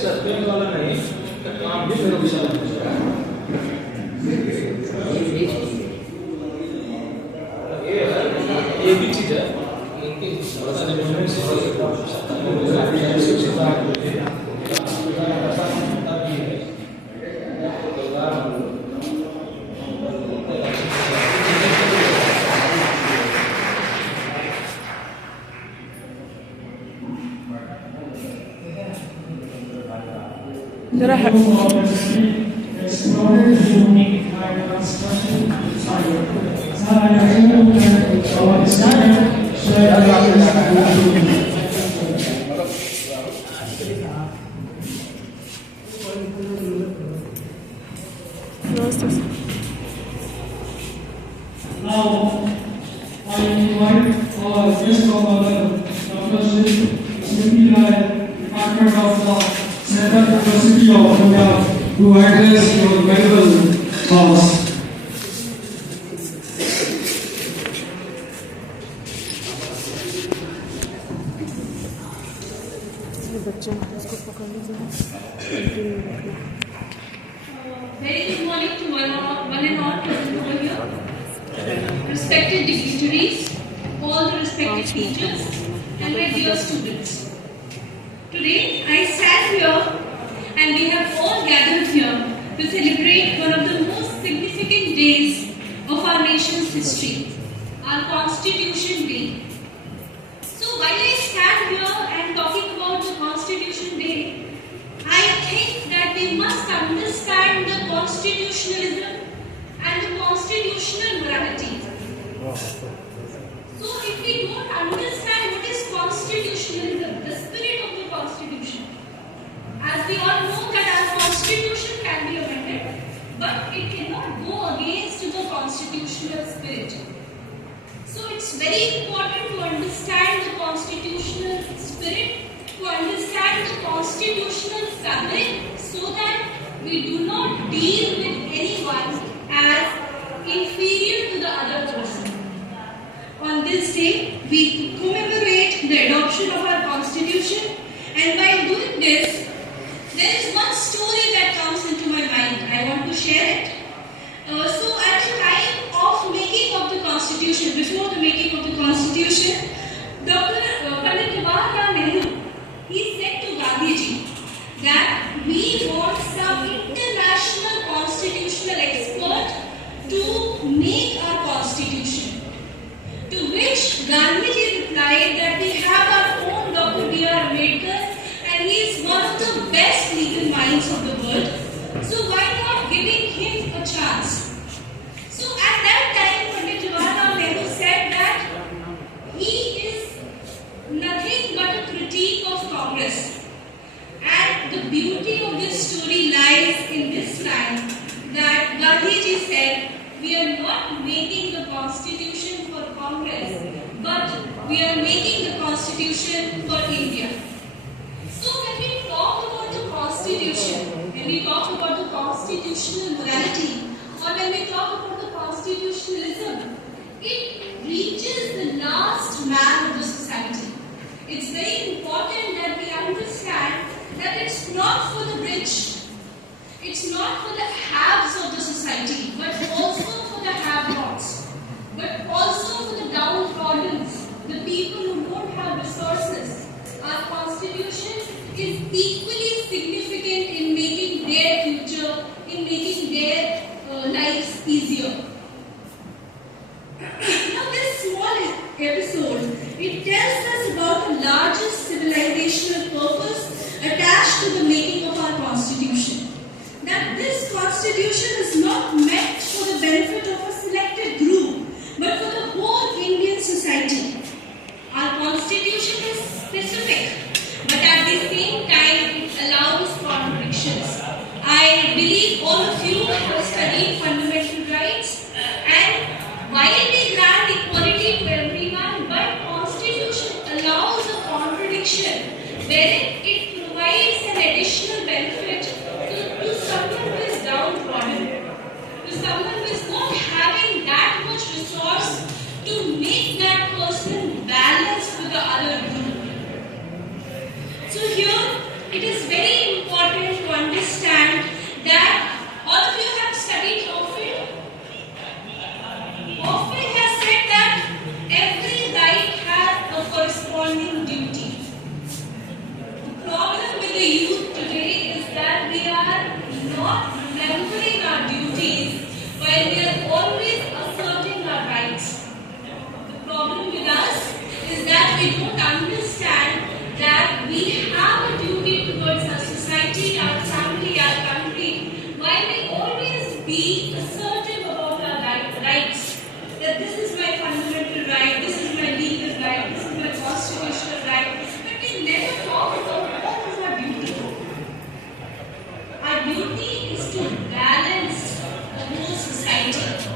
Suspense वाला नहीं, तो काम भी मेरे विषय ये भी चीज है इनकी जरा Now, I invite our guest of honor, Dr. Smriti, Department of Law, Central University of Panjab, to address your valuable thoughts. बच्चे इसको पकड़ लीजिए। Very good morning to one and all present over here. Respected dignitaries, all the respected teachers, and my dear students. Today I stand here and we have all gathered here to celebrate one of the most significant days of our nation's history, our Constitution Day. So while I stand here and talking about the Constitution Day, I think that we must understand the constitutionalism and the constitutional morality. So if we don't understand what is constitutionalism, the spirit of the Constitution, as we all know that our Constitution can be amended, but it cannot go against the constitutional spirit. So it's very important to understand the constitutional spirit, to understand the constitutional fabric, so that we do not deal with anyone as inferior to the other person. On this day, we commemorate the adoption of our Constitution, and while doing this, there is one story that comes into my mind. I want to share it. So at the time of making of the Constitution, before the making of the Constitution, Dr. Pandit Jawaharlal Nehru, he said to Gandhiji that we want some international constitutional expert to make our Constitution. To which Gandhiji replied that we have our own Dr. B.R. Ambedkar, and he is one of the best legal minds of the world. So why not giving him a chance? So at that time, Pandit Jawaharlal Nehru said that he is nothing but a critique of Congress. And the beauty of this story lies in this line that Gandhiji said, we are not making the Constitution for Congress, but we are making the Constitution for India. So when we talk about the Constitution, when we talk about the constitutional morality, or when we talk about the constitutionalism, it reaches the last man of the society. It's very important that we understand that it's not for the rich, it's not for the haves of the society, but also for the have-nots, but also for the downtrodden, the people who don't have resources. Our Constitution is equally significant in making their future, in making their lives easier. Now this small episode, it tells us about the largest civilizational purpose attached to the making of our Constitution. That this Constitution is not meant for the benefit of a selected group, but for the whole Indian society. Our Constitution is specific, but at the same time it allows contradictions. I believe all of you have studied fundamental rights, and while we grant equality to everyone, but Constitution allows a contradiction wherein it provides an additional benefit to someone who is downtrodden, to someone who is not having that much resource to make that person balanced with the other group. here, it is very important to understand that all of you have studied Orphan. Orphan has said that every right has a corresponding duty. The problem with the youth today is that we are not remembering our duties while we are always asserting our rights. The problem with us is that we don't understand that we have a duty towards our society, our family, our country, while we always be assertive about our rights. That this is my fundamental right, this is my legal right, this is my constitutional right, but we never talk about what is our duty. Our duty is to balance the whole society.